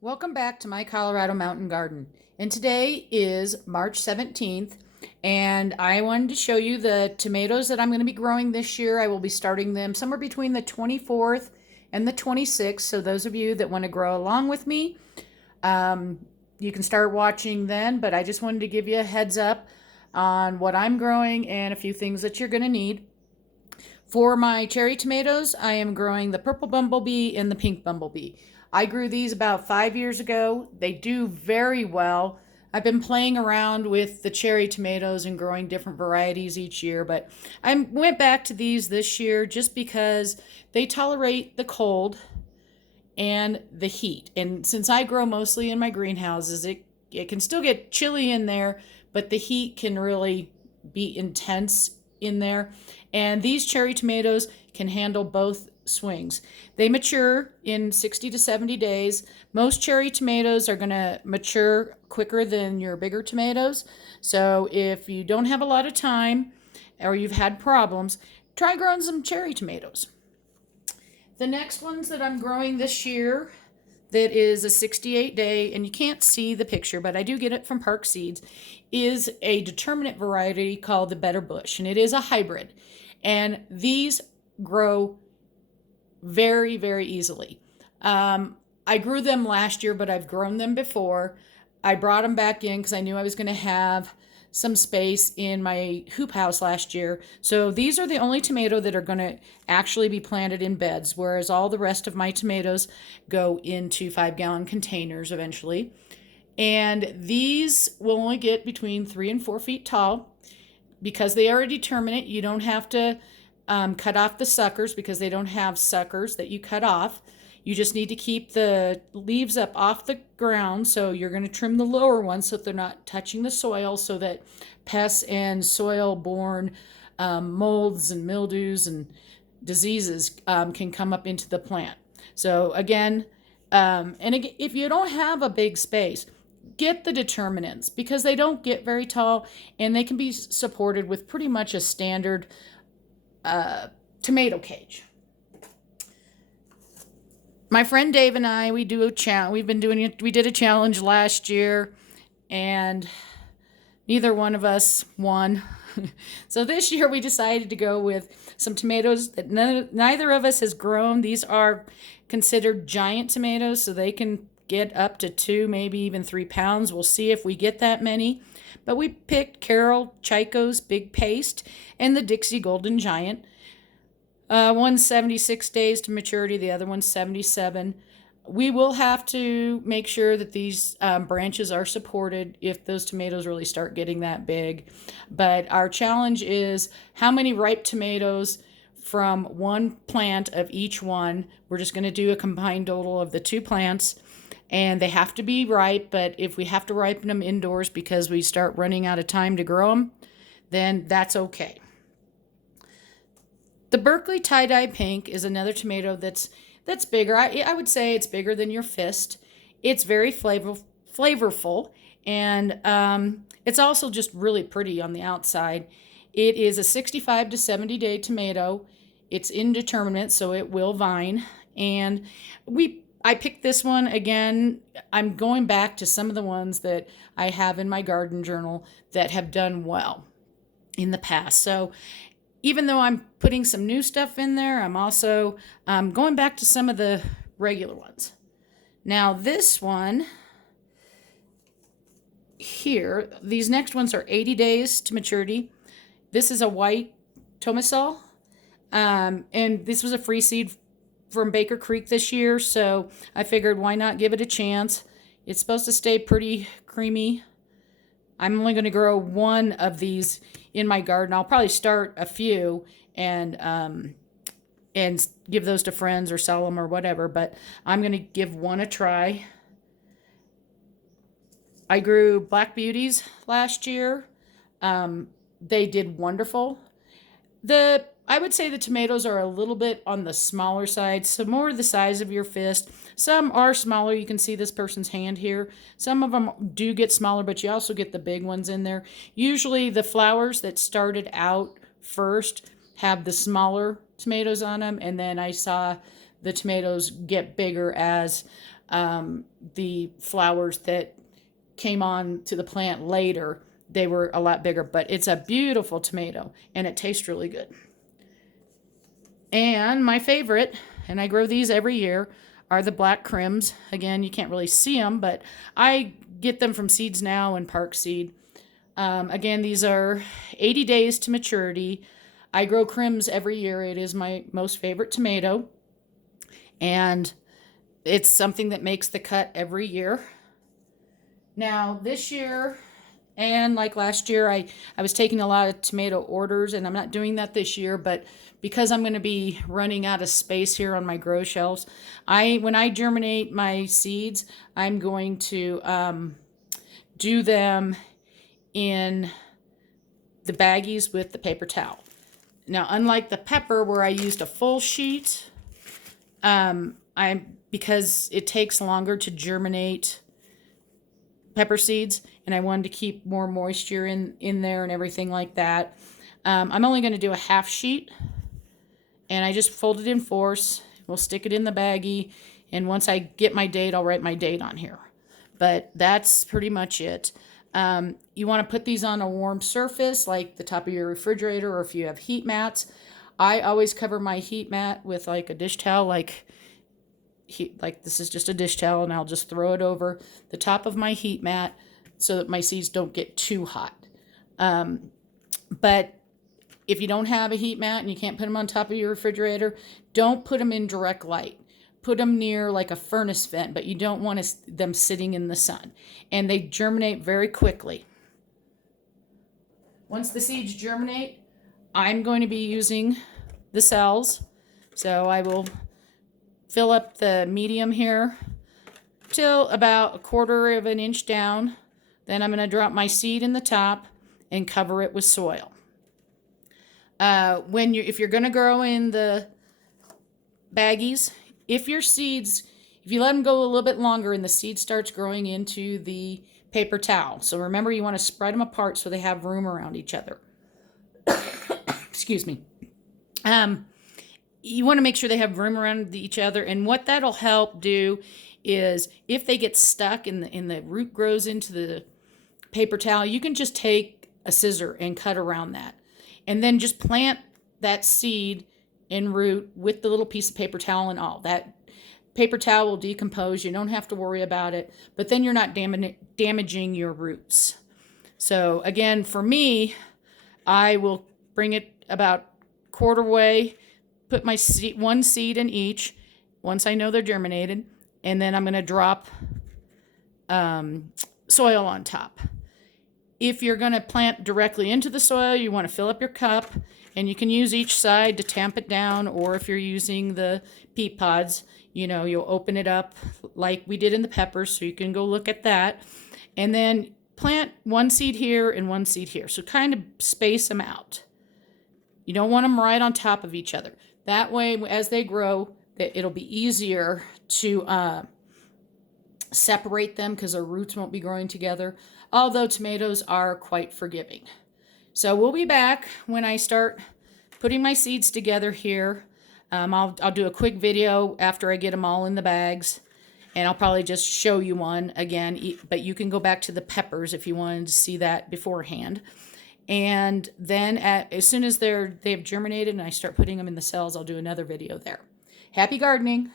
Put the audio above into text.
Welcome back to my Colorado Mountain Garden. And today is March 17th, and I wanted to show you the tomatoes that I'm going to be growing this year. I will be starting them somewhere between the 24th and the 26th. So those of you that want to grow along with me, you can start watching then, but I just wanted to give you a heads up on what I'm growing and a few things that you're going to need. For my cherry tomatoes, I am growing the purple bumblebee and the pink bumblebee. I grew these about 5 years ago. They do very well. I've been playing around with the cherry tomatoes and growing different varieties each year, but I went back to these this year just because they tolerate the cold and the heat. And since I grow mostly in my greenhouses, it can still get chilly in there, but the heat can really be intense in there. And these cherry tomatoes can handle both swings. They mature in 60 to 70 days. Most cherry tomatoes are going to mature quicker than your bigger tomatoes. So if you don't have a lot of time or you've had problems, try growing some cherry tomatoes. The next ones that I'm growing this year, that is a 68-day, and you can't see the picture, but I do get it from Park Seeds, is a determinate variety called the Better Bush, and it is a hybrid. And these grow very, very easily. I grew them last year, but I've grown them before. I brought them back in because I knew I was going to have some space in my hoop house last year. So these are the only tomato that are going to actually be planted in beds, whereas all the rest of my tomatoes go into 5-gallon containers eventually. And these will only get between 3 and 4 feet tall. Because they are a determinate, you don't have to cut off the suckers because they don't have suckers that you cut off. You just need to keep the leaves up off the ground. So you're going to trim the lower ones so that they're not touching the soil, so that pests and soil-borne molds and mildews and diseases can come up into the plant. So again, if you don't have a big space, get the determinants because they don't get very tall and they can be supported with pretty much a standard tomato cage. My friend Dave and I, we do a challenge. We did a challenge last year, and neither one of us won. So this year we decided to go with some tomatoes that neither of us has grown. These are considered giant tomatoes, so they can get up to 2, maybe even 3 pounds. We'll see if we get that many. But we picked Carol Chico's Big Paste and the Dixie Golden Giant. One's 76 days to maturity, the other one's 77. We will have to make sure that these branches are supported if those tomatoes really start getting that big. But our challenge is how many ripe tomatoes from one plant of each one. We're just going to do a combined total of the 2 plants. And they have to be ripe, but if we have to ripen them indoors because we start running out of time to grow them, then that's okay. The Berkeley Tie-Dye Pink is another tomato that's bigger. I would say it's bigger than your fist. It's very flavorful, and it's also just really pretty on the outside. It is a 65 to 70 day tomato. It's indeterminate, so it will vine. And I picked this one again. I'm going back to some of the ones that I have in my garden journal that have done well in the past. So even though I'm putting some new stuff in there, I'm also going back to some of the regular ones. Now this one here, these next ones are 80 days to maturity. This is a white Tomasil, and this was a free seed from Baker Creek this year, so I figured why not give it a chance. It's supposed to stay pretty creamy. I'm only going to grow one of these in my garden. I'll probably start a few and give those to friends or sell them or whatever, but I'm going to give one a try. I grew Black Beauties last year. They did wonderful. I would say the tomatoes are a little bit on the smaller side, so more the size of your fist. Some are smaller. You can see this person's hand here. Some of them do get smaller, but you also get the big ones in there. Usually the flowers that started out first have the smaller tomatoes on them, and then I saw the tomatoes get bigger as The flowers that came on to the plant later, they were a lot bigger, but it's a beautiful tomato and it tastes really good. And my favorite, and I grow these every year, are the black crims. Again, you can't really see them, but I get them from Seeds Now and Park Seed. Again, these are 80 days to maturity. I grow crims every year. It is my most favorite tomato. And it's something that makes the cut every year. Now, this year, and like last year, I was taking a lot of tomato orders, and I'm not doing that this year, but because I'm going to be running out of space here on my grow shelves, when I germinate my seeds, I'm going to do them in the baggies with the paper towel. Now, unlike the pepper where I used a full sheet, because it takes longer to germinate pepper seeds, and I wanted to keep more moisture in there and everything like that. I'm only going to do a half sheet, and I just fold it in force. We'll stick it in the baggie, and once I get my date, I'll write my date on here. But that's pretty much it. You want to put these on a warm surface, like the top of your refrigerator, or if you have heat mats. I always cover my heat mat with like a dish towel, like this is just a dish towel, and I'll just throw it over the top of my heat mat so that my seeds don't get too hot. But if you don't have a heat mat and you can't put them on top of your refrigerator, don't put them in direct light. Put them near like a furnace vent, but you don't want them sitting in the sun. And they germinate very quickly. Once the seeds germinate, I'm going to be using the cells. So I will fill up the medium here till about 1/4 of an inch down. Then I'm going to drop my seed in the top and cover it with soil. If you're going to grow in the baggies, if you let them go a little bit longer and the seed starts growing into the paper towel. So remember, you want to spread them apart so they have room around each other. Excuse me. You want to make sure they have room around each other, and what that'll help do is if they get stuck and the root grows into the paper towel, you can just take a scissor and cut around that, and then just plant that seed and root with the little piece of paper towel and all. That paper towel will decompose. You don't have to worry about it, but then you're not damaging your roots. So again, for me, I will bring it about 1/4 way, put my one seed in each once I know they're germinated, and then I'm going to drop soil on top. If you're going to plant directly into the soil, you want to fill up your cup, and you can use each side to tamp it down, or if you're using the peat pods, you'll open it up like we did in the peppers, so you can go look at that. And then plant one seed here and one seed here, so kind of space them out. You don't want them right on top of each other. That way, as they grow, it'll be easier to separate them because their roots won't be growing together, although tomatoes are quite forgiving. So we'll be back when I start putting my seeds together here. I'll do a quick video after I get them all in the bags, and I'll probably just show you one again, but you can go back to the peppers if you wanted to see that beforehand. And then as soon as they've germinated and I start putting them in the cells, I'll do another video there. Happy gardening!